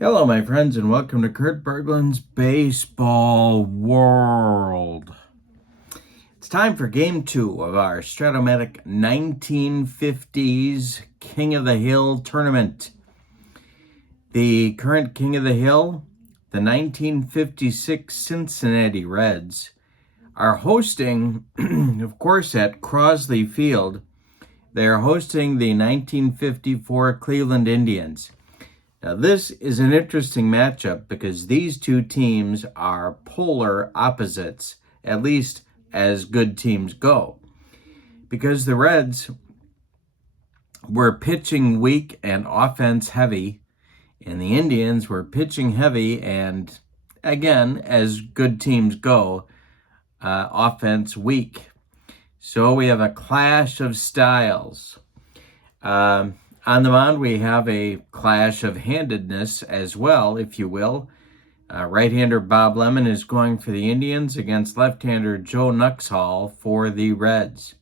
Hello, my friends, and welcome to Kurt Berglund's Baseball World. It's time for Game 2 of our Strat-O-Matic 1950s King of the Hill tournament. The current King of the Hill, the 1956 Cincinnati Reds, are hosting, of course, at Crosley Field. They are hosting the 1954 Cleveland Indians. Now, this is an interesting matchup because these two teams are polar opposites, at least as good teams go. Because the Reds were pitching weak and offense heavy, and the Indians were pitching heavy and, again, as good teams go, offense weak. So we have a clash of styles. On the mound, we have a clash of handedness as well, if you will. Right-hander Bob Lemon is going for the Indians against left-hander Joe Nuxhall for the Reds.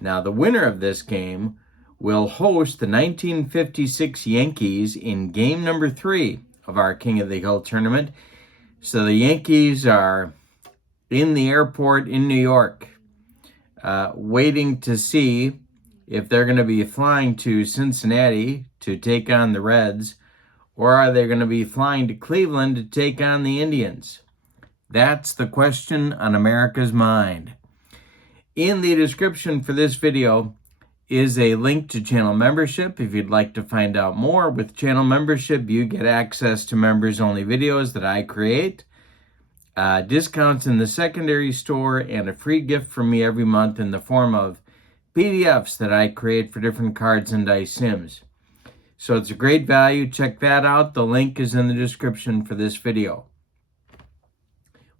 Now, the winner of this game will host the 1956 Yankees in game number 3 of our King of the Hill tournament. So the Yankees are in the airport in New York, waiting to see if they're going to be flying to Cincinnati to take on the Reds, or are they going to be flying to Cleveland to take on the Indians? That's the question on America's mind. In the description for this video is a link to channel membership. If you'd like to find out more, with channel membership, you get access to members-only videos that I create, discounts in the secondary store, and a free gift from me every month in the form of PDFs that I create for different cards and dice sims. So it's a great value. Check that out. The link is in the description for this video.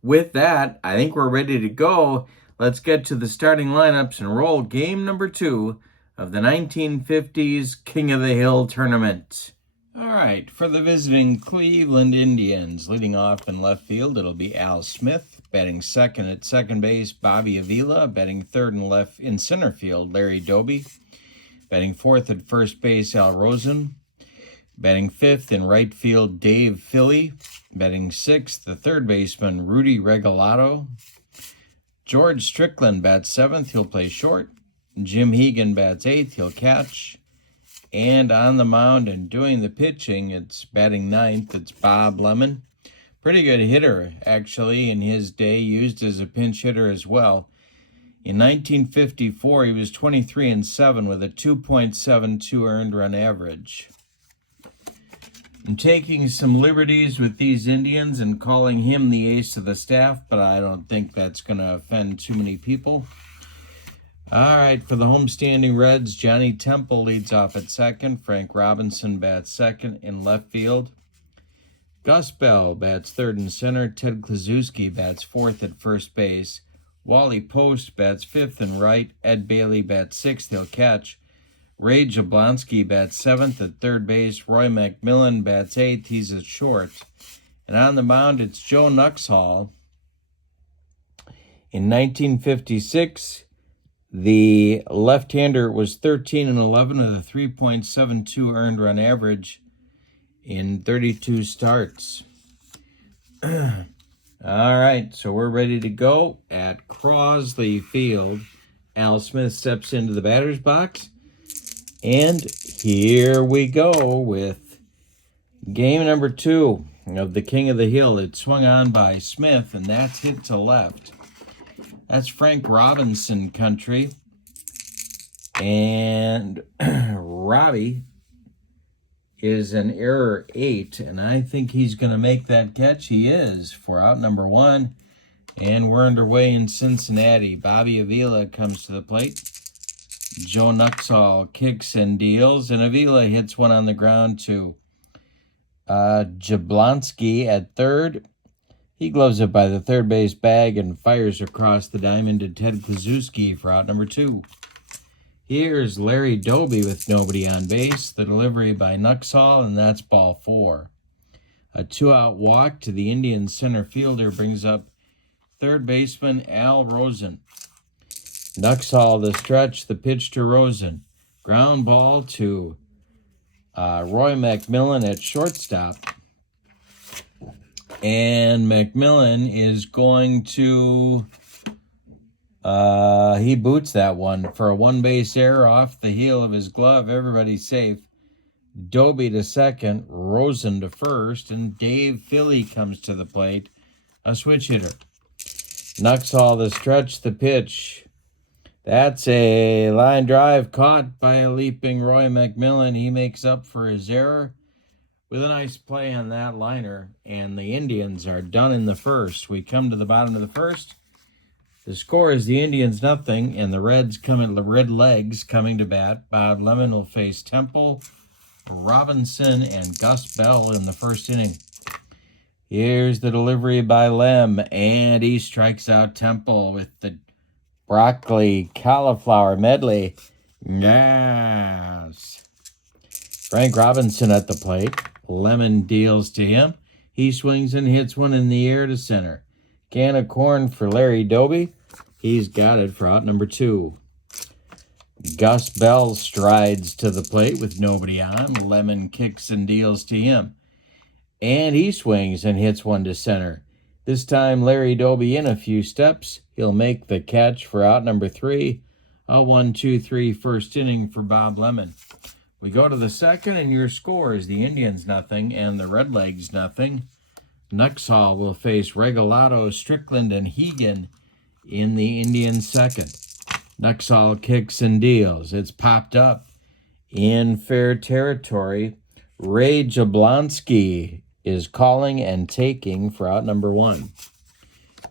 With that, I think we're ready to go. Let's get to the starting lineups and roll game number 2 of the 1950s King of the Hill tournament. All right, for the visiting Cleveland Indians, leading off in left field, it'll be Al Smith. Batting second at second base, Bobby Avila. Batting third and left in center field, Larry Doby. Batting fourth at first base, Al Rosen. Batting fifth in right field, Dave Philly. Batting sixth, the third baseman, Rudy Regalado. George Strickland bats seventh. He'll play short. Jim Hegan bats eighth. He'll catch. And on the mound and doing the pitching, it's batting ninth. It's Bob Lemon. Pretty good hitter, actually, in his day, used as a pinch hitter as well. In 1954, he was 23-7 with a 2.72 earned run average. I'm taking some liberties with these Indians and calling him the ace of the staff, but I don't think that's going to offend too many people. All right, for the homestanding Reds, Johnny Temple leads off at second. Frank Robinson bats second in left field. Gus Bell bats third and center. Ted Kluszewski bats fourth at first base. Wally Post bats fifth and right. Ed Bailey bats sixth. He'll catch. Ray Jablonski bats seventh at third base. Roy McMillan bats eighth. He's at short. And on the mound, it's Joe Nuxhall. In 1956, the left-hander was 13-11 with a 3.72 earned run average in 32 starts. All right, so we're ready to go at Crosley Field. Al Smith steps into the batter's box. And here we go with game number 2 of the King of the Hill. It's swung on by Smith, and that's hit to left. That's Frank Robinson country. And Robbie is an error 8, and I think he's going to make that catch. He is for out number 1, and we're underway in Cincinnati. Bobby Avila comes to the plate. Joe Nuxhall kicks and deals, and Avila hits one on the ground to Jablonski at third. He gloves it by the third base bag and fires across the diamond to Ted Kluszewski for out number 2. Here's Larry Doby with nobody on base. The delivery by Nuxhall, and that's ball 4. A 2-out walk to the Indians center fielder brings up third baseman Al Rosen. Nuxhall the stretch, the pitch to Rosen. Ground ball to Roy McMillan at shortstop. And McMillan is going to, he boots that one for a one-base error off the heel of his glove. Everybody's safe. Doby to second, Rosen to first, and Dave Philly comes to the plate, a switch hitter. Nuxhall the stretch, the pitch. That's a line drive caught by a leaping Roy McMillan. He makes up for his error with a nice play on that liner, and the Indians are done in the first. We come to the bottom of the first. The score is the Indians 0, and the Reds Redlegs coming to bat. Bob Lemon will face Temple, Robinson, and Gus Bell in the first inning. Here's the delivery by Lem, and he strikes out Temple with the broccoli cauliflower medley. Yes. Frank Robinson at the plate. Lemon deals to him. He swings and hits one in the air to center. Can of corn for Larry Doby. He's got it for out number 2. Gus Bell strides to the plate with nobody on. Lemon kicks and deals to him. And he swings and hits one to center. This time Larry Doby in a few steps. He'll make the catch for out number 3. A 1-2-3 first inning for Bob Lemon. We go to the second, and your score is the Indians 0 and the Redlegs 0. Nuxhall will face Regalado, Strickland, and Hegan in the Indians' second. Nuxhall kicks and deals. It's popped up in fair territory. Ray Jablonski is calling and taking for out number 1.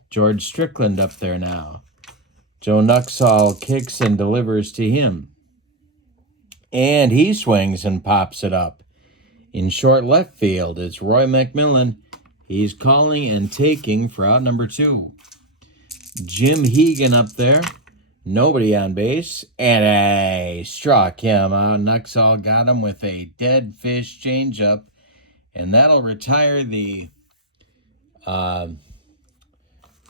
George Strickland up there now. Joe Nuxhall kicks and delivers to him. And he swings and pops it up. In short left field, it's Roy McMillan. He's calling and taking for out number 2. Jim Hegan up there. Nobody on base. And I struck him out. Nuxhall got him with a dead fish changeup. And that'll retire the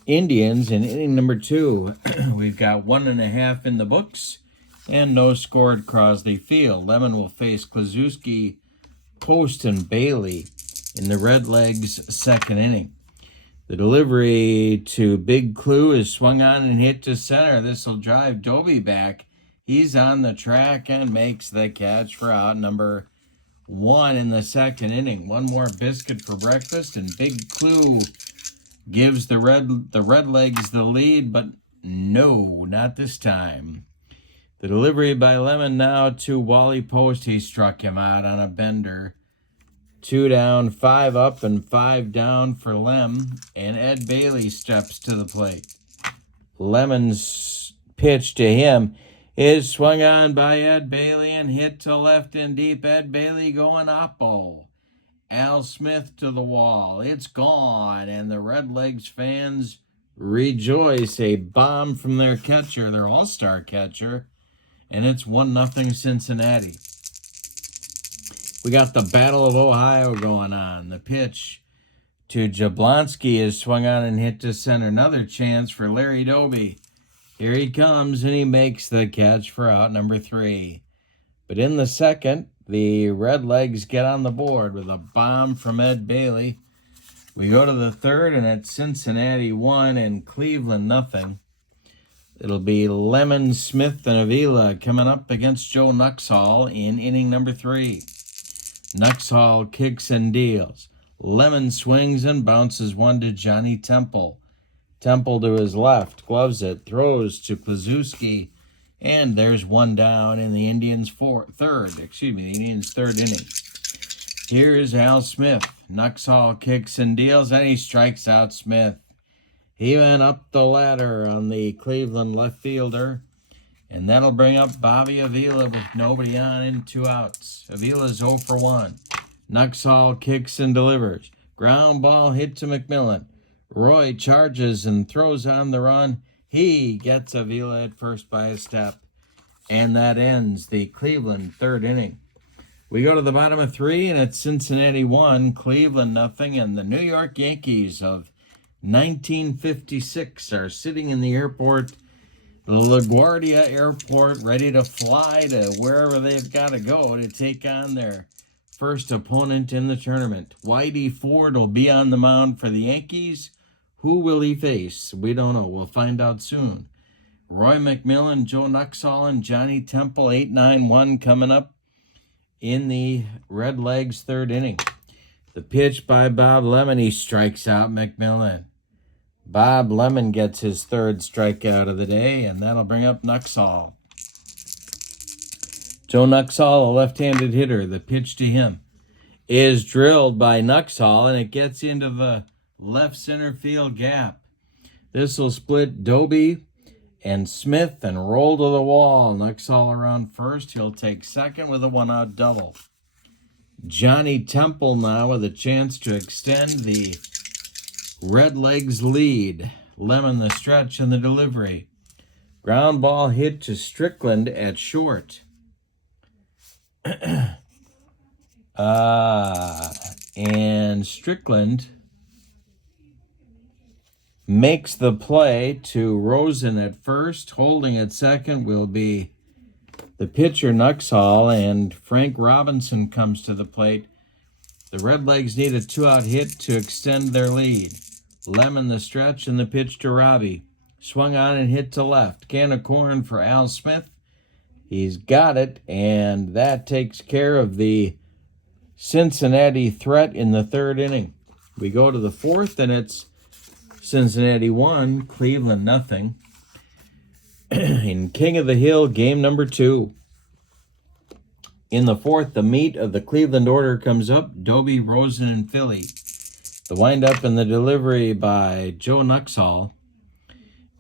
Indians in inning number 2. We've got 1.5 in the books. And no score at Crosley Field. Lemon will face Klaczewski, Post, and Bailey in the Redlegs' second inning. The delivery to Big Clue is swung on and hit to center. This will drive Doby back. He's on the track and makes the catch for out number 1 in the second inning. One more biscuit for breakfast, and Big Clue gives the Redlegs the lead, but no, not this time. The delivery by Lemon now to Wally Post. He struck him out on a bender. 2 down, 5 up, and 5 down for Lem. And Ed Bailey steps to the plate. Lemon's pitch to him is swung on by Ed Bailey and hit to left and deep. Ed Bailey going oppo. Al Smith to the wall. It's gone, and the Redlegs fans rejoice. A bomb from their catcher, their all-star catcher, and it's 1-0 Cincinnati. We got the Battle of Ohio going on. The pitch to Jablonski is swung on and hit to center. Another chance for Larry Doby. Here he comes, and he makes the catch for out number 3. But in the second, the Redlegs get on the board with a bomb from Ed Bailey. We go to the third, and it's Cincinnati 1 and Cleveland 0. It'll be Lemon, Smith, and Avila coming up against Joe Nuxhall in inning number 3. Nuxhall kicks and deals. Lemon swings and bounces one to Johnny Temple. Temple to his left, gloves it, throws to Klaczewski, and there's 1 down in the Indians' third inning. Here's Al Smith. Nuxhall kicks and deals, and he strikes out Smith. He went up the ladder on the Cleveland left fielder, and that'll bring up Bobby Avila with nobody on and 2 outs. Avila's 0 for 1. Nuxhall kicks and delivers. Ground ball hit to McMillan. Roy charges and throws on the run. He gets Avila at first by a step. And that ends the Cleveland third inning. We go to the bottom of 3, and it's Cincinnati 1, Cleveland 0, and the New York Yankees of 1956 are sitting in the airport, the LaGuardia Airport, ready to fly to wherever they've got to go to take on their first opponent in the tournament. Whitey Ford will be on the mound for the Yankees. Who will he face? We don't know. We'll find out soon. Roy McMillan, Joe Nuxhall, and Johnny Temple, 8-9-1 coming up in the Redlegs third inning. The pitch by Bob Lemon. He strikes out McMillan. Bob Lemon gets his third strikeout of the day, and that'll bring up Nuxhall. Joe Nuxhall, a left-handed hitter. The pitch to him is drilled by Nuxhall, and it gets into the left center field gap. This will split Doby and Smith and roll to the wall. Nuxhall around first. He'll take second with a one-out double. Johnny Temple now with a chance to extend the Redlegs lead. Lemon the stretch and the delivery. Ground ball hit to Strickland at short. And Strickland makes the play to Rosen at first. Holding at second will be the pitcher Nuxhall, and Frank Robinson comes to the plate. The Redlegs need a 2-out hit to extend their lead. Lemon the stretch and the pitch to Robbie. Swung on and hit to left. Can of corn for Al Smith. He's got it, and that takes care of the Cincinnati threat in the third inning. We go to the fourth, and it's Cincinnati 1, Cleveland nothing. In King of the Hill, game number 2. In the fourth, the meat of the Cleveland order comes up. Doby, Rosen, and Philly. The windup and the delivery by Joe Nuxhall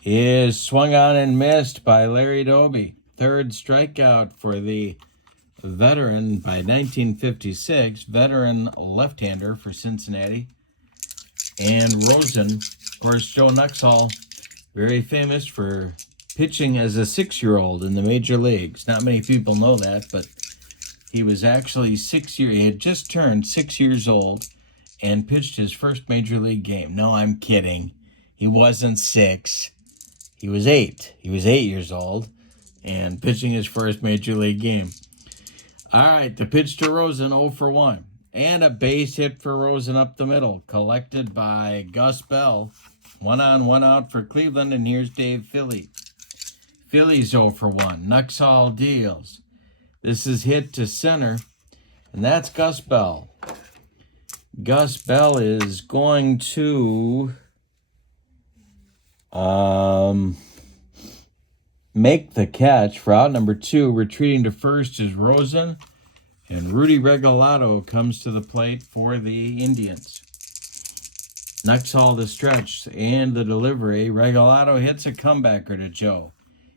is swung on and missed by Larry Doby. Third strikeout for the veteran by 1956, veteran left-hander for Cincinnati. And Rosen, of course, Joe Nuxhall, very famous for pitching as a 6-year-old in the major leagues. Not many people know that, but he was actually he had just turned 6 years old and pitched his first major league game. No, I'm kidding. He wasn't 6. He was 8. He was 8 years old and pitching his first major league game. All right, the pitch to Rosen, 0 for 1. And a base hit for Rosen up the middle, collected by Gus Bell. 1 on, 1 out for Cleveland, and here's Dave Philly. Philly's 0 for 1. Nuxhall deals. This is hit to center, and that's Gus Bell. Gus Bell is going to make the catch for out number 2. Retreating to first is Rosen, and Rudy Regalado comes to the plate for the Indians. Nuxhall the stretch and the delivery. Regalado hits a comebacker to Joe.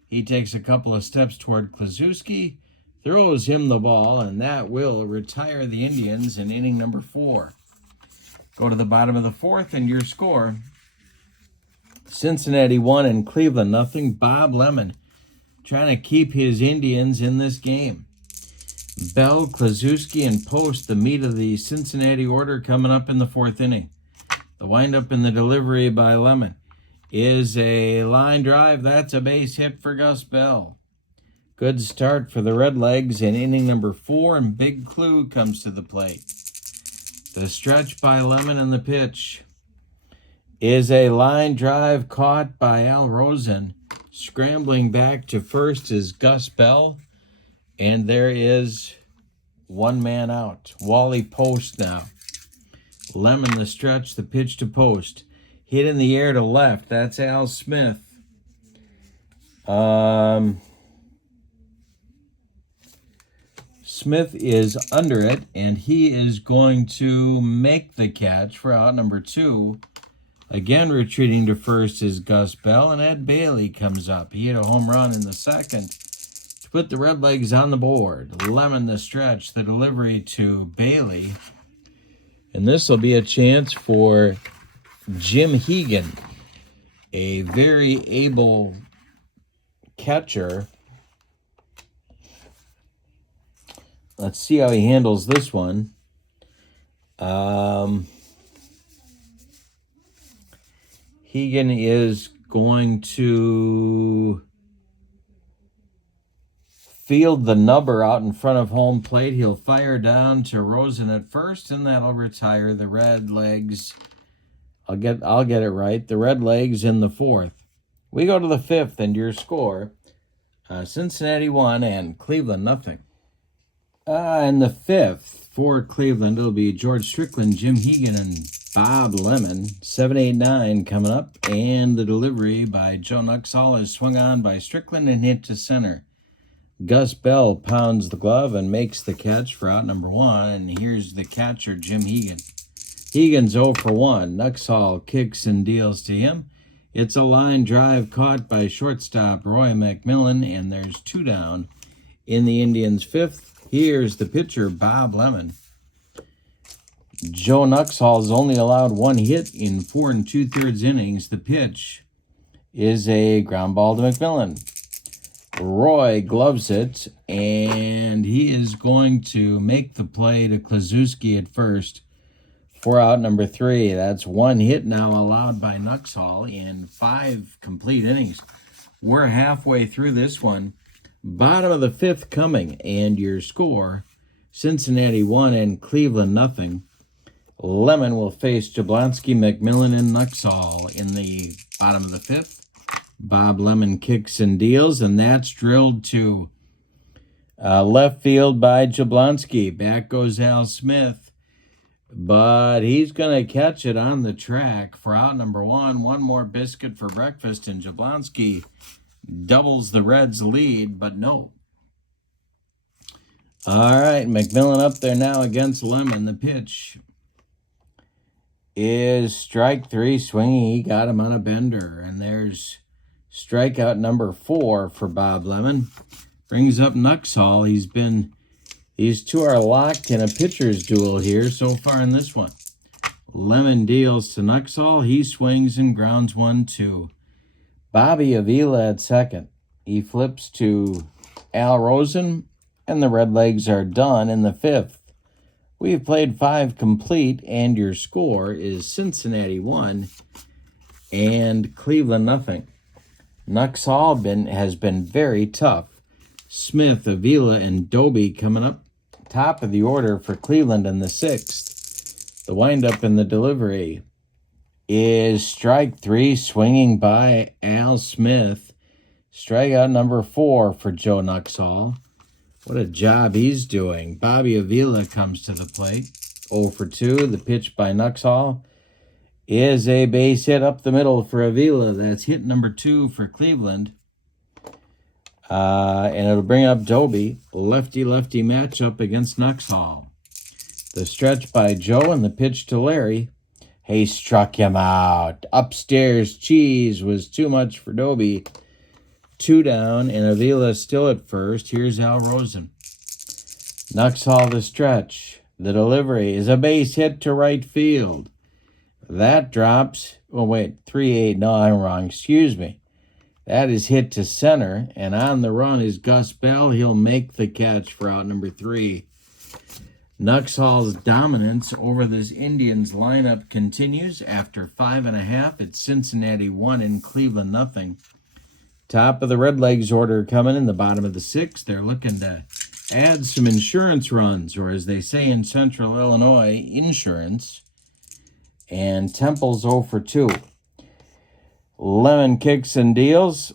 He takes a couple of steps toward Klaczewski, throws him the ball, and that will retire the Indians in inning number 4. Go to the bottom of the fourth, and your score, Cincinnati 1 and Cleveland nothing. Bob Lemon trying to keep his Indians in this game. Bell, Klaczewski, and Post, the meat of the Cincinnati order coming up in the 4th inning. The windup and the delivery by Lemon is a line drive. That's a base hit for Gus Bell. Good start for the Redlegs in inning number 4, and Big Clue comes to the plate. The stretch by Lemon and the pitch is a line drive caught by Al Rosen. Scrambling back to first is Gus Bell, and there is one man out. Wally Post now. Lemon the stretch, the pitch to Post. Hit in the air to left. That's Al Smith. Smith is under it, and he is going to make the catch for out number 2. Again, retreating to first is Gus Bell, and Ed Bailey comes up. He hit a home run in the second to put the Redlegs on the board. Lemon the stretch, the delivery to Bailey. And this will be a chance for Jim Hegan, a very able catcher. Let's see how he handles this one. Hegan is going to field the nubber out in front of home plate. He'll fire down to Rosen at first, and that'll retire the Redlegs. I'll get it right. The Redlegs in the fourth. We go to the fifth, and your score: Cincinnati 1 and Cleveland nothing. In the fifth for Cleveland, it'll be George Strickland, Jim Hegan, and Bob Lemon. 7-8-9 coming up, and the delivery by Joe Nuxhall is swung on by Strickland and hit to center. Gus Bell pounds the glove and makes the catch for out number 1, and here's the catcher, Jim Hegan. Hegan's 0 for 1. Nuxhall kicks and deals to him. It's a line drive caught by shortstop Roy McMillan, and there's 2 down in the Indians' fifth. Here's the pitcher, Bob Lemon. Joe Nuxhall's only allowed 1 hit in 4 2/3 innings. The pitch is a ground ball to McMillan. Roy gloves it, and he is going to make the play to Kluszewski at first for out number 3. That's 1 hit now allowed by Nuxhall in 5 complete innings. We're halfway through this one. Bottom of the fifth coming, and your score: Cincinnati 1 and Cleveland nothing. Lemon will face Jablonski, McMillan, and Nuxhall in the bottom of the fifth. Bob Lemon kicks and deals, and that's drilled to left field by Jablonski. Back goes Al Smith, but he's going to catch it on the track for out number 1. 1 more biscuit for breakfast, and Jablonski doubles the Reds' lead, but no. All right, McMillan up there now against Lemon. The pitch is strike 3, swinging. He got him on a bender, and there's strikeout number 4 for Bob Lemon. Brings up Nuxhall. These two are locked in a pitcher's duel here so far in this one. Lemon deals to Nuxhall. He swings and grounds 1-2. Bobby Avila at second. He flips to Al Rosen, and the Redlegs are done in the fifth. We've played 5 complete, and your score is Cincinnati 1 and Cleveland nothing. Nuxhall has been very tough. Smith, Avila, and Doby coming up top of the order for Cleveland in the sixth. The windup in the delivery is strike 3, swinging by Al Smith. Strikeout number 4 for Joe Nuxhall. What a job he's doing. Bobby Avila comes to the plate. 0 for 2. The pitch by Nuxhall is a base hit up the middle for Avila. That's hit number 2 for Cleveland. And it'll bring up Doby. Lefty-lefty matchup against Nuxhall. The stretch by Joe and the pitch to Larry. He struck him out. Upstairs cheese was too much for Doby. 2 down, and Avila still at first. Here's Al Rosen. Nuxhall the stretch. The delivery is a base hit to right field. That drops. Oh, wait, 3-8. No, I'm wrong. Excuse me. That is hit to center, and on the run is Gus Bell. He'll make the catch for out number 3. Nuxhall's dominance over this Indians lineup continues. After 5.5, it's Cincinnati 1 and Cleveland nothing. Top of the Redlegs order coming in the bottom of the sixth. They're looking to add some insurance runs, or as they say in Central Illinois, insurance. And Temple's 0 for 2. Lemon kicks and deals.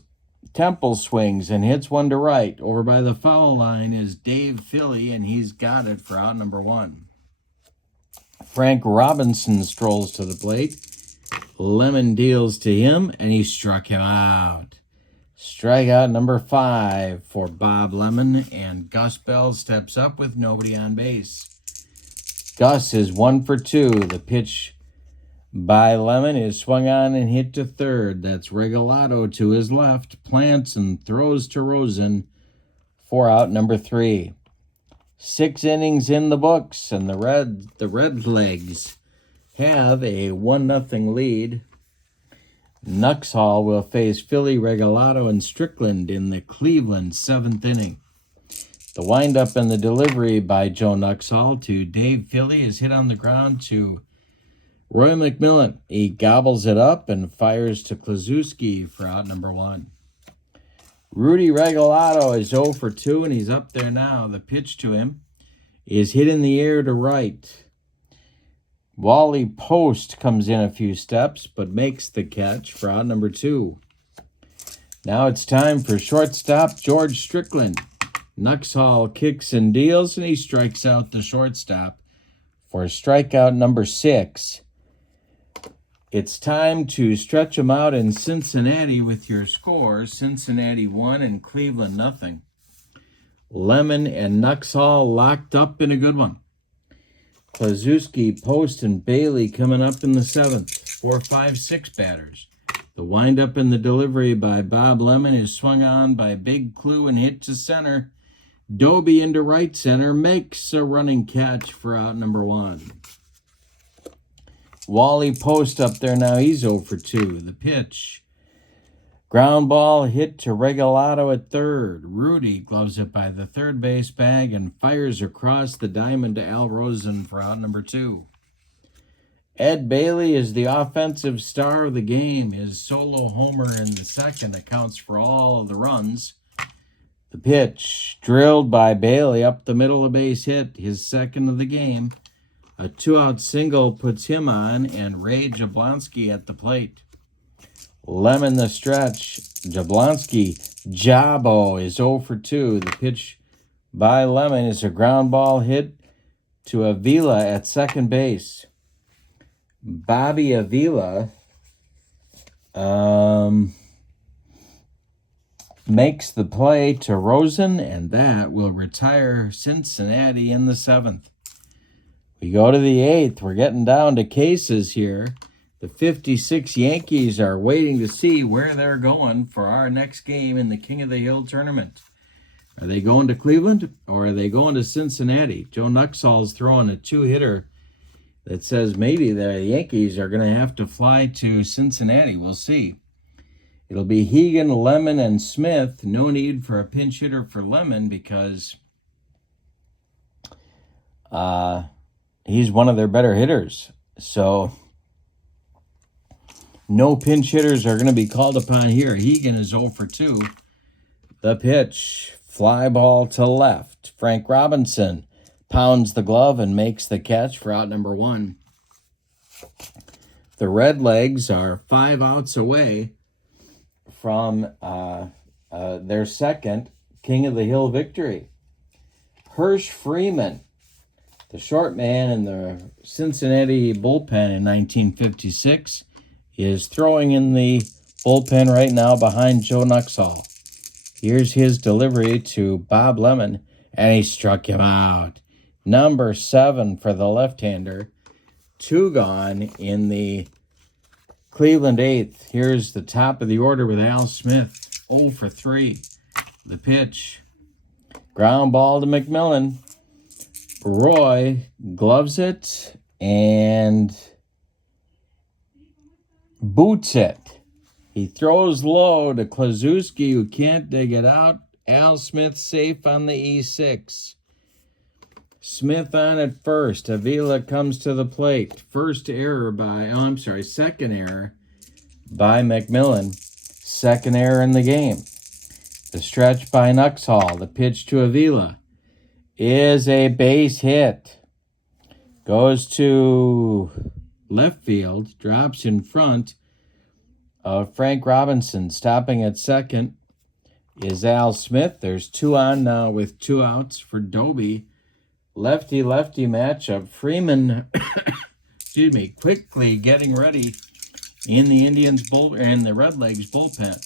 Temple swings and hits one to right. Over by the foul line is Dave Philly, and he's got it for out number 1. Frank Robinson strolls to the plate. Lemon deals to him, and he struck him out. Strikeout number 5 for Bob Lemon, and Gus Bell steps up with nobody on base. Gus is 1 for 2. The pitch by Lemon is swung on and hit to third. That's Regalado to his left. Plants and throws to Rosen for out number 3. 6 innings in the books, and the Redlegs have a 1-0 lead. Nuxhall will face Philly, Regalado, and Strickland in the Cleveland 7th inning. The windup and the delivery by Joe Nuxhall to Dave Philly is hit on the ground to Roy McMillan. He gobbles it up and fires to Kluszewski for out number 1. Rudy Regalado is 0 for 2, and he's up there now. The pitch to him is hit in the air to right. Wally Post comes in a few steps, but makes the catch for out number 2. Now it's time for shortstop George Strickland. Nuxhall kicks and deals, and he strikes out the shortstop for strikeout number 6. It's time to stretch them out in Cincinnati with your scores. Cincinnati 1 and Cleveland nothing. Lemon and Nuxhall locked up in a good one. Klazuski, Post, and Bailey coming up in the 7th. 4, 5, 6 batters. The windup in the delivery by Bob Lemon is swung on by Big Clue and hit to center. Doby into right center makes a running catch for out number 1. Wally Post up there now. He's 0 for 2. The pitch. Ground ball hit to Regalado at third. Rudy gloves it by the third base bag and fires across the diamond to Al Rosen for out number 2. Ed Bailey is the offensive star of the game. His solo homer in the second accounts for all of the runs. The pitch, drilled by Bailey up the middle of base hit, his second of the game. A 2-out single puts him on, and Ray Jablonski at the plate. Lemon the stretch. Jablonski, Jabo is 0 for 2. The pitch by Lemon is a ground ball hit to Avila at second base. Bobby Avila makes the play to Rosen, and that will retire Cincinnati in the 7th. We go to the 8th. We're getting down to cases here. The 56 Yankees are waiting to see where they're going for our next game in the King of the Hill tournament. Are they going to Cleveland or are they going to Cincinnati? Joe Nuxhall's throwing a 2-hitter that says maybe the Yankees are going to have to fly to Cincinnati. We'll see. It'll be Hegan, Lemon, and Smith. No need for a pinch hitter for Lemon because he's one of their better hitters. So no pinch hitters are going to be called upon here. Hegan is 0 for 2. The pitch, fly ball to left. Frank Robinson pounds the glove and makes the catch for out number 1. The Redlegs are 5 outs away from their second King of the Hill victory. Hirsch Freeman, the short man in the Cincinnati bullpen in 1956, is throwing in the bullpen right now behind Joe Nuxhall. Here's his delivery to Bob Lemon, and he struck him out. Number 7 for the left-hander. 2 gone in the Cleveland 8th. Here's the top of the order with Al Smith, 0 for 3. The pitch. Ground ball to McMillan. Roy gloves it and boots it. He throws low to Klazuski, who can't dig it out. Al Smith safe on the E6. Smith on at first. Avila comes to the plate. Second error by McMillan. Second error in the game. The stretch by Nuxhall. The pitch to Avila is a base hit. Goes to left field. Drops in front of Frank Robinson. Stopping at second is Al Smith. There's 2 on now with 2 outs for Doby. Lefty-lefty matchup. Freeman, quickly getting ready in the the Redlegs bullpen.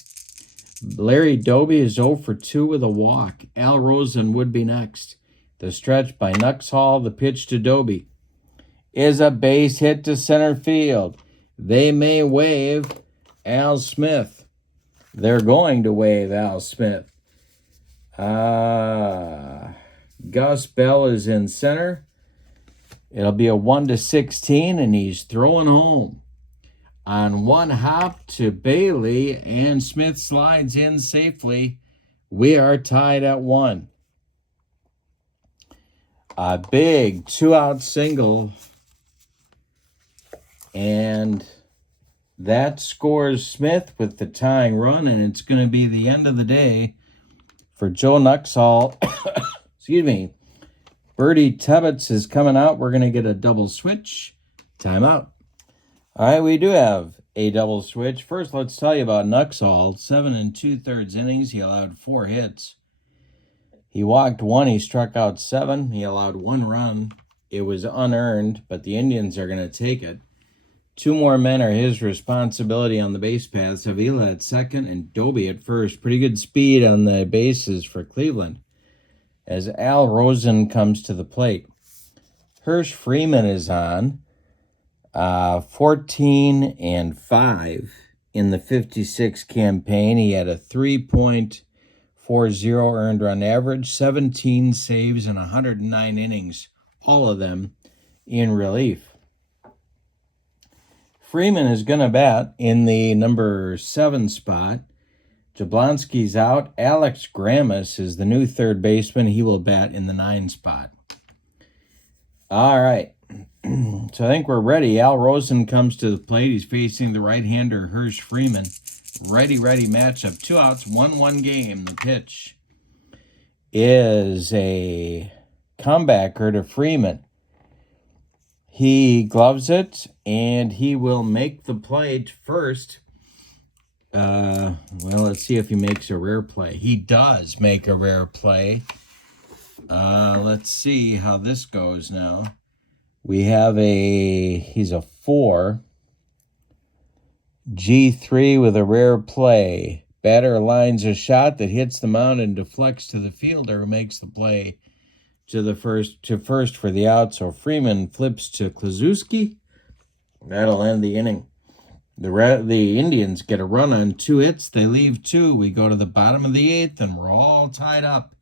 Larry Doby is 0 for 2 with a walk. Al Rosen would be next. The stretch by Nuxhall. The pitch to Doby is a base hit to center field. They may waive Al Smith. They're going to waive Al Smith. Gus Bell is in center. It'll be a 1-16, and he's throwing home. On one hop to Bailey, and Smith slides in safely. We are tied at 1. A big 2-out single, and That scores Smith with the tying run, and it's going to be the end of the day for Joe Nuxhall. Excuse me. Birdie Tebbets is coming out. We're going to get a double switch. Timeout. All right, we do have a double switch. First, let's tell you about Nuxhall. 7 2/3 innings. He allowed 4 hits. He walked 1. He struck out 7. He allowed 1 run. It was unearned, but the Indians are going to take it. 2 more men are his responsibility on the base paths. Avila at second and Doby at first. Pretty good speed on the bases for Cleveland as Al Rosen comes to the plate. Hirsch Freeman is on. 14 5 in the 56 campaign. He had a 3.40 earned run average, 17 saves, and 109 innings, all of them in relief. Freeman is going to bat in the number 7 spot. Jablonski's out. Alex Grammas is the new third baseman. He will bat in the 9 spot. All right. So I think we're ready. Al Rosen comes to the plate. He's facing the right-hander, Hirsch Freeman. Righty-righty matchup. 2 outs, 1-1 game. The pitch is a comebacker to Freeman. He gloves it, and he will make the play first. Well, let's see if he makes a rare play. He does make a rare play. Let's see how this goes now. We have he's a 4. G3 with a rare play. Batter lines a shot that hits the mound and deflects to the fielder who makes the play to first for the out. So Freeman flips to Kluszewski. That'll end the inning. The Indians get a run on 2 hits. They leave 2. We go to the bottom of the 8th, and we're all tied up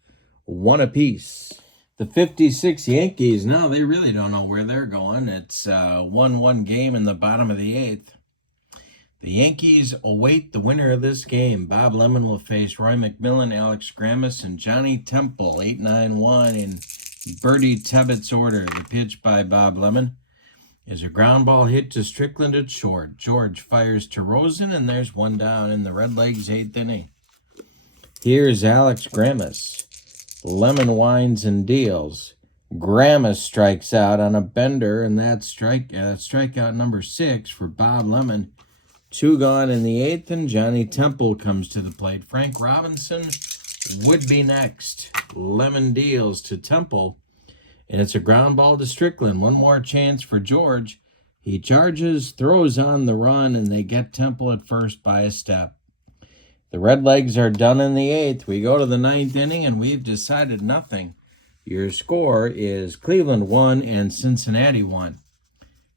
1 apiece. The 56 Yankees, no, they really don't know where they're going. It's a 1-1 game in the bottom of the 8th. The Yankees await the winner of this game. Bob Lemon will face Roy McMillan, Alex Grammas, and Johnny Temple. 8-9-1 in Birdie Tebbets order. The pitch by Bob Lemon is a ground ball hit to Strickland at short. George fires to Rosen, and there's 1 down in the Redlegs 8th inning. Here's Alex Grammas. Lemon winds and deals. Grammas strikes out on a bender, and that's strikeout number 6 for Bob Lemon. 2 gone in the 8th, and Johnny Temple comes to the plate. Frank Robinson would be next. Lemon deals to Temple, and it's a ground ball to Strickland. 1 more chance for George. He charges, throws on the run, and they get Temple at first by a step. The Redlegs are done in the 8th. We go to the 9th inning, and we've decided nothing. Your score is Cleveland 1 and Cincinnati 1.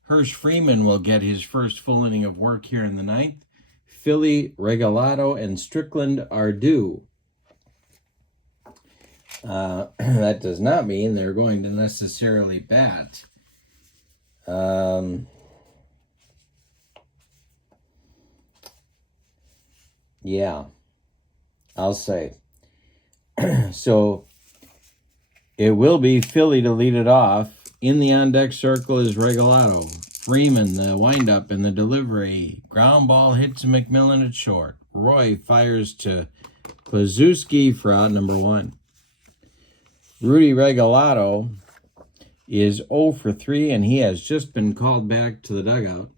Hirsch Freeman will get his first full inning of work here in the 9th. Philly, Regalado, and Strickland are due. That does not mean they're going to necessarily bat. Yeah, I'll say. So it will be Philly to lead it off. In the on-deck circle is Regalado. Freeman, the windup and the delivery. Ground ball hit to McMillan at short. Roy fires to Kluszewski for out number 1. Rudy Regalado is 0 for 3, and he has just been called back to the dugout.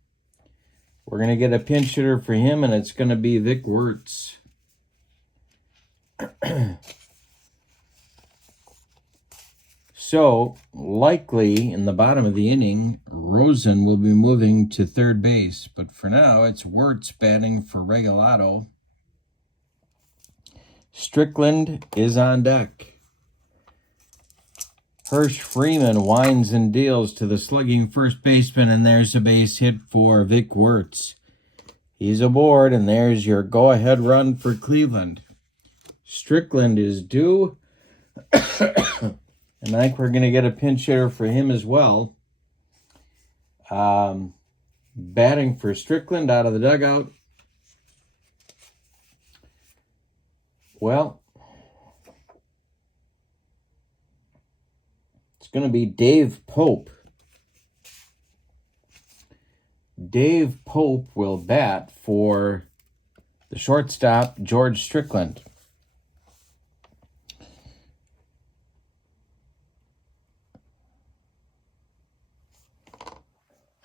We're going to get a pinch hitter for him, and it's going to be Vic Wertz. So, likely, in the bottom of the inning, Rosen will be moving to third base. But for now, it's Wertz batting for Regalado. Strickland is on deck. Hirsch Freeman winds and deals to the slugging first baseman, and there's a base hit for Vic Wertz. He's aboard, and there's your go-ahead run for Cleveland. Strickland is due, and I think we're going to get a pinch hitter for him as well. Batting for Strickland out of the dugout. Well, it's going to be Dave Pope. Dave Pope will bat for the shortstop, George Strickland.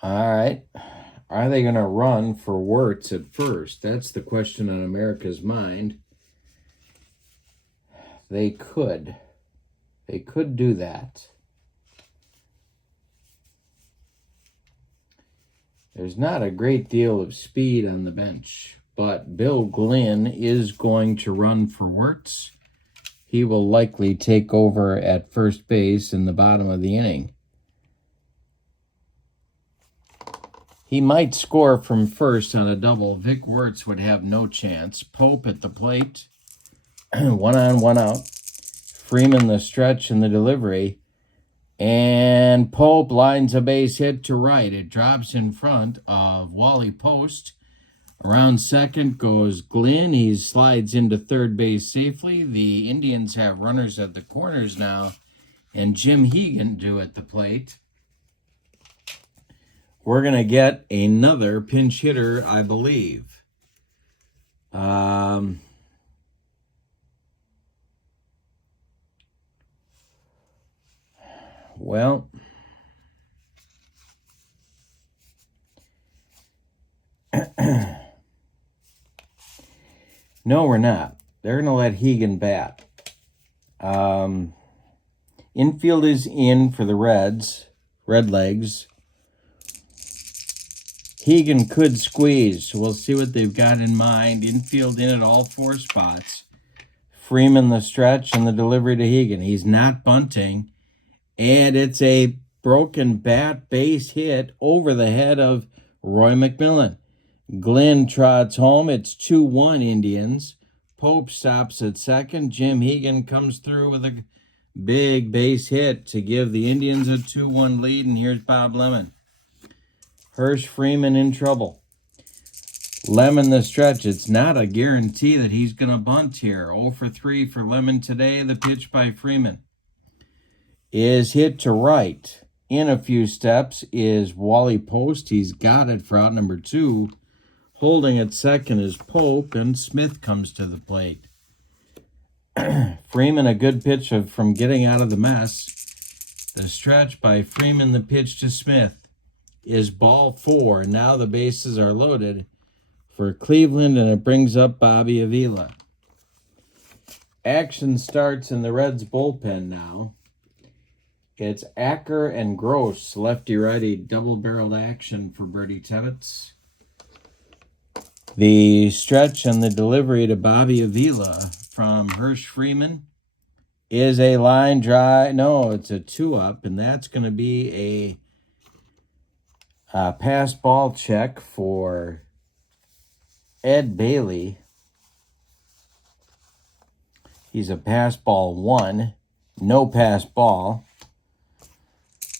All right. Are they going to run for Wirtz at first? That's the question on America's mind. They could. They could do that. There's not a great deal of speed on the bench, but Bill Glynn is going to run for Wirtz. He will likely take over at first base in the bottom of the inning. He might score from first on a double. Vic Wirtz would have no chance. Pope at the plate. 1 on, 1 out. Freeman the stretch and the delivery. And Pope lines a base hit to right. It drops in front of Wally Post. Around second goes Glynn. He slides into third base safely. The Indians have runners at the corners now. And Jim Hegan due at the plate. We're going to get another pinch hitter, I believe. Well, no, we're not. They're going to let Hegan bat. Infield is in for the Redlegs. Hegan could squeeze, so we'll see what they've got in mind. Infield in at all 4 spots. Freeman the stretch and the delivery to Hegan. He's not bunting. And it's a broken bat base hit over the head of Roy McMillan. Glynn trots home. It's 2-1 Indians. Pope stops at second. Jim Hegan comes through with a big base hit to give the Indians a 2-1 lead. And here's Bob Lemon. Hirsch Freeman in trouble. Lemon the stretch. It's not a guarantee that he's going to bunt here. 0 for 3 for Lemon today. The pitch by Freeman is hit to right. In a few steps is Wally Post. He's got it for out number 2. Holding at second is Pope, and Smith comes to the plate. Freeman, a good pitch from getting out of the mess. The stretch by Freeman, the pitch to Smith, is ball 4. And now the bases are loaded for Cleveland, and it brings up Bobby Avila. Action starts in the Reds bullpen now. It's Acker and Gross, lefty-righty, double-barreled action for Bertie Tebbetts. The stretch and the delivery to Bobby Avila from Hirsch Freeman is a line drive. No, it's a 2-up, and that's going to be a pass ball check for Ed Bailey. He's a pass ball 1, no pass ball.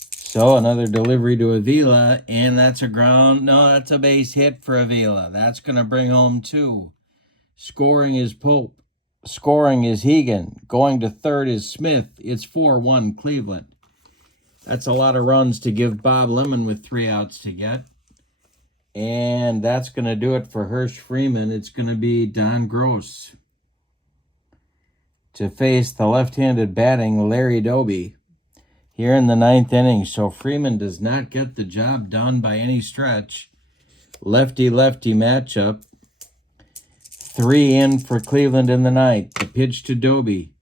So another delivery to Avila, and that's a ground. No, that's a base hit for Avila. That's going to bring home 2. Scoring is Pope. Scoring is Hegan. Going to third is Smith. It's 4-1 Cleveland. That's a lot of runs to give Bob Lemon with 3 outs to get. And that's going to do it for Hirsch Freeman. It's going to be Don Gross to face the left-handed batting Larry Doby here in the 9th inning. So Freeman does not get the job done by any stretch. Lefty-lefty matchup. 3 in for Cleveland in the 9th. The pitch to Doby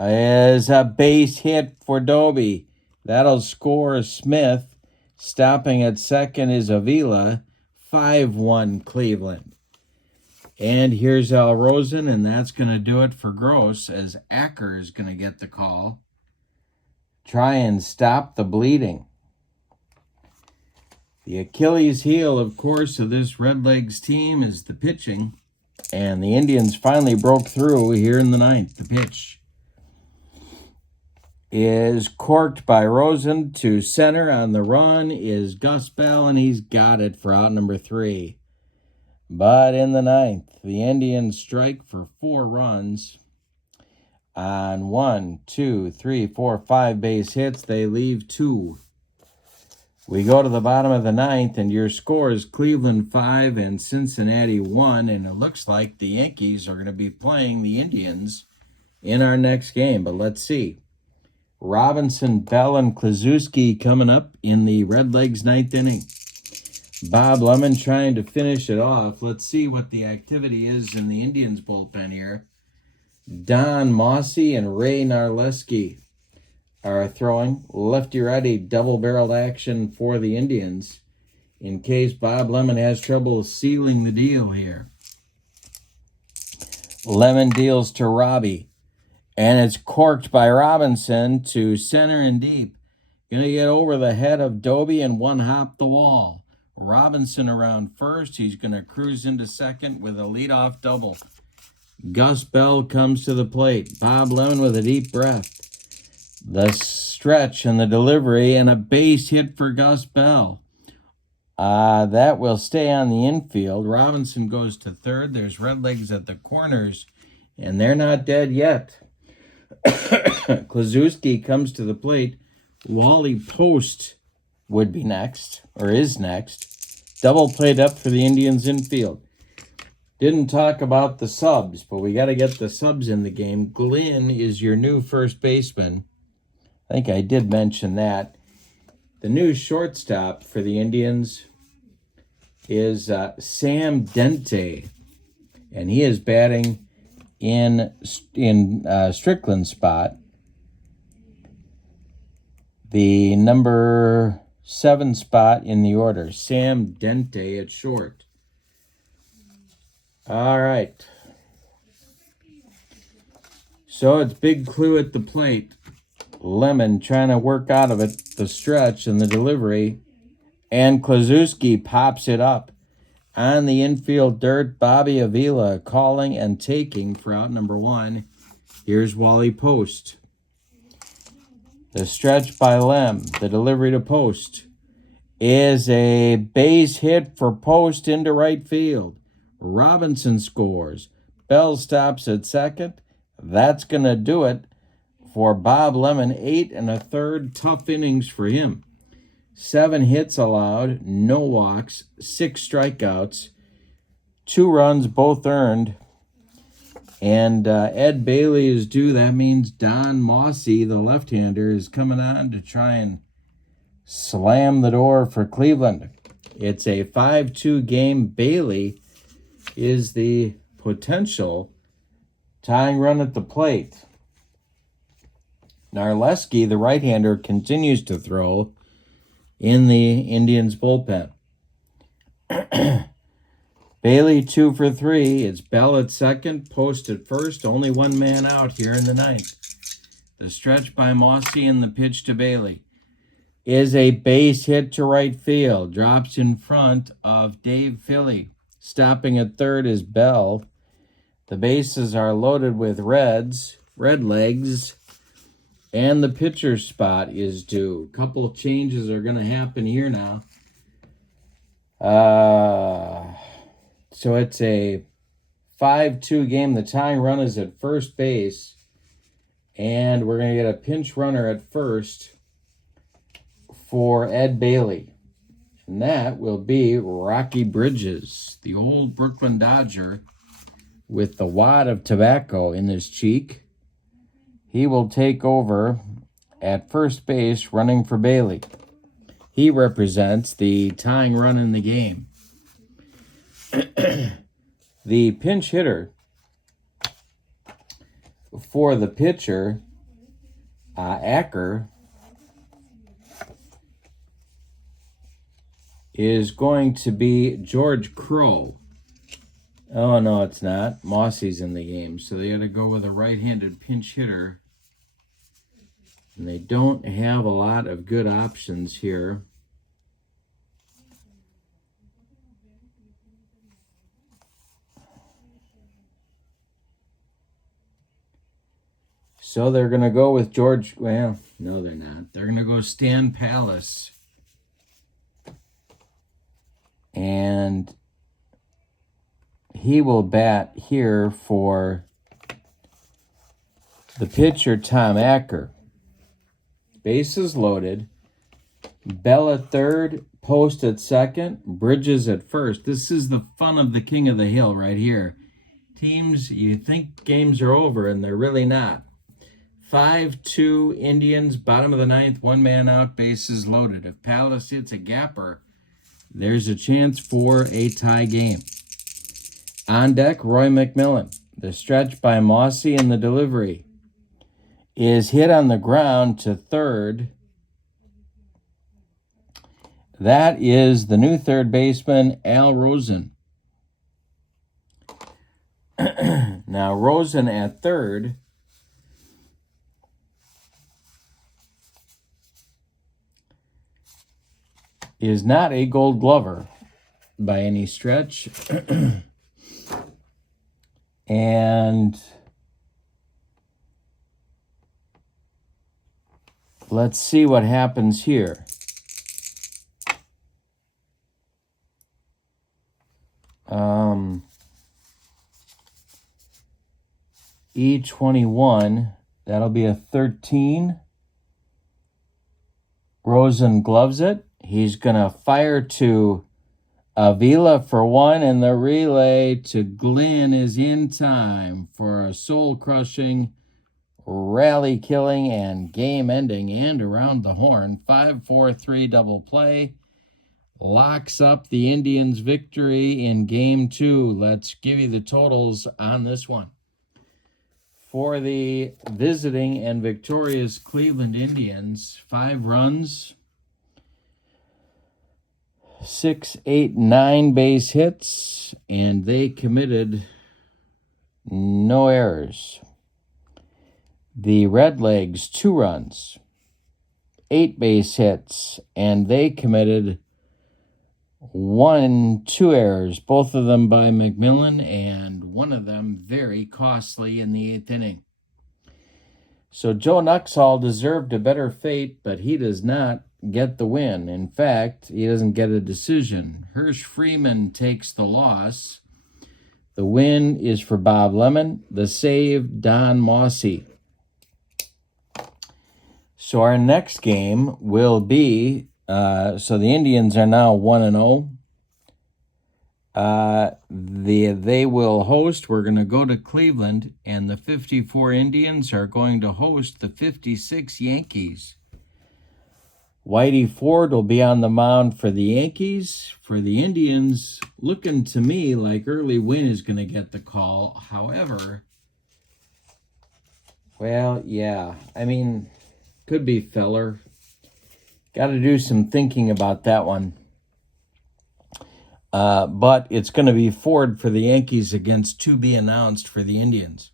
is a base hit for Doby. That'll score Smith. Stopping at second is Avila. 5-1 Cleveland. And here's Al Rosen, and that's going to do it for Gross, as Acker is going to get the call. Try and stop the bleeding. The Achilles heel, of course, of this Redlegs team is the pitching. And the Indians finally broke through here in the 9th. The pitch is corked by Rosen to center. On the run is Gus Bell, and he's got it for out number 3. But in the 9th, the Indians strike for 4 runs on 1, 2, 3, 4, 5 base hits. They leave 2. We go to the bottom of the ninth, and your score is Cleveland 5 and Cincinnati 1, and it looks like the Yankees are going to be playing the Indians in our next game. But let's see. Robinson, Bell, and Kluszewski coming up in the Redlegs ninth inning. Bob Lemon trying to finish it off. Let's see what the activity is in the Indians bullpen here. Don Mossy and Ray Narleski are throwing lefty-righty double-barreled action for the Indians in case Bob Lemon has trouble sealing the deal here. Lemon deals to Robbie, and it's corked by Robinson to center and deep. Going to get over the head of Doby and one hop the wall. Robinson around first. He's going to cruise into second with a leadoff double. Gus Bell comes to the plate. Bob Lemon with a deep breath. The stretch and the delivery and a base hit for Gus Bell. That will stay on the infield. Robinson goes to third. There's Redlegs at the corners, and they're not dead yet. Kluszewski comes to the plate. Wally Post would be next, or is next. Double played up for the Indians infield. Didn't talk about the subs, but we got to get the subs in the game. Glenn is your new first baseman. I think I did mention that. The new shortstop for the Indians is Sam Dente, and he is batting in Strickland's spot. The number 7 spot in the order. Sam Dente at short. All right. So it's Big Clue at the plate. Lemon trying to work out of it, the stretch and the delivery. And Kluszewski pops it up. On the infield dirt, Bobby Avila calling and taking for out number 1. Here's Wally Post. The stretch by Lem, the delivery to Post, is a base hit for Post into right field. Robinson scores. Bell stops at second. That's going to do it for Bob Lemon. 8 1/3 tough innings for him. 7 hits allowed, no walks, 6 strikeouts, 2 runs, both earned. And Ed Bailey is due. That means Don Mossy, the left-hander, is coming on to try and slam the door for Cleveland. It's a 5-2 game. Bailey is the potential tying run at the plate. Narleski, the right-hander, continues to throw in the Indians' bullpen. Bailey 2 for 3. It's Bell at second, Post at first. Only one man out here in the ninth. The stretch by Mossy and the pitch to Bailey is a base hit to right field. Drops in front of Dave Philly. Stopping at third is Bell. The bases are loaded with Redlegs, and the pitcher spot is due. A couple of changes are going to happen here now. So it's a 5-2 game. The tying run is at first base, and we're going to get a pinch runner at first for Ed Bailey. And that will be Rocky Bridges, the old Brooklyn Dodger, with the wad of tobacco in his cheek. He will take over at first base running for Bailey. He represents the tying run in the game. The pinch hitter for the pitcher, Acker, is going to be George Crow. Oh, no, it's not. Mossy's in the game, so they got to go with a right-handed pinch hitter. And they don't have a lot of good options here. So they're going to go with George. Well, no, they're not. They're going to go Stan Palace. And he will bat here for the pitcher, Tom Acker. Bases loaded. Bell at third, Post at second, Bridges at first. This is the fun of the King of the Hill right here. Teams, you think games are over, and they're really not. 5-2 Indians, bottom of the ninth, one man out, bases loaded. If Palace hits a gapper, there's a chance for a tie game. On deck, Roy McMillan. The stretch by Mossy in the delivery is hit on the ground to third. That is the new third baseman, Al Rosen. Now, Rosen at third is not a Gold Glover by any stretch. And let's see what happens here. E21, that'll be a 13. Rosen gloves it. He's going to fire to Avila for one, and the relay to Glenn is in time for a soul-crushing, rally-killing, and game-ending and around the horn. 5-4-3 double play. Locks up the Indians' victory in Game 2. Let's give you the totals on this one. For the visiting and victorious Cleveland Indians, 5 runs, 6, 8, 9 base hits, and they committed no errors. The Redlegs, 2 runs, 8 base hits, and they committed 2 errors, both of them by McMillan, and one of them very costly in the 8th inning. So Joe Nuxhall deserved a better fate, but he does not get the win. In fact, he doesn't get a decision. Hirsch Freeman takes the loss. The win is for Bob Lemon. The save, Don Mossy. So our next game will be, so the Indians are now 1-0. They will host, we're going to go to Cleveland, and the 54 Indians are going to host the 56 Yankees. Whitey Ford will be on the mound for the Yankees. For the Indians, looking to me like Early Wynn is going to get the call. However, well, yeah, I mean, could be Feller. Got to do some thinking about that one. But it's going to be Ford for the Yankees against to be announced for the Indians.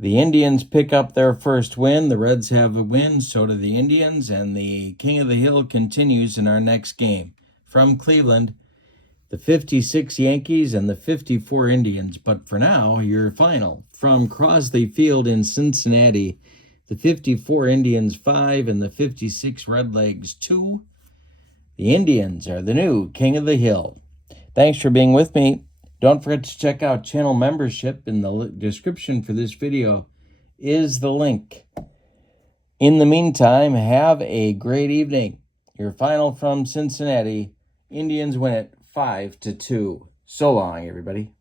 The Indians pick up their first win. The Reds have a win, so do the Indians, and the King of the Hill continues in our next game. From Cleveland, the 56 Yankees and the 54 Indians. But for now, your final. From Crosley Field in Cincinnati, the 54 Indians 5 and the 56 Redlegs 2. The Indians are the new King of the Hill. Thanks for being with me. Don't forget to check out channel membership. In the description for this video is the link. In the meantime, have a great evening. Your final from Cincinnati. Indians win it 5-2. So long, everybody.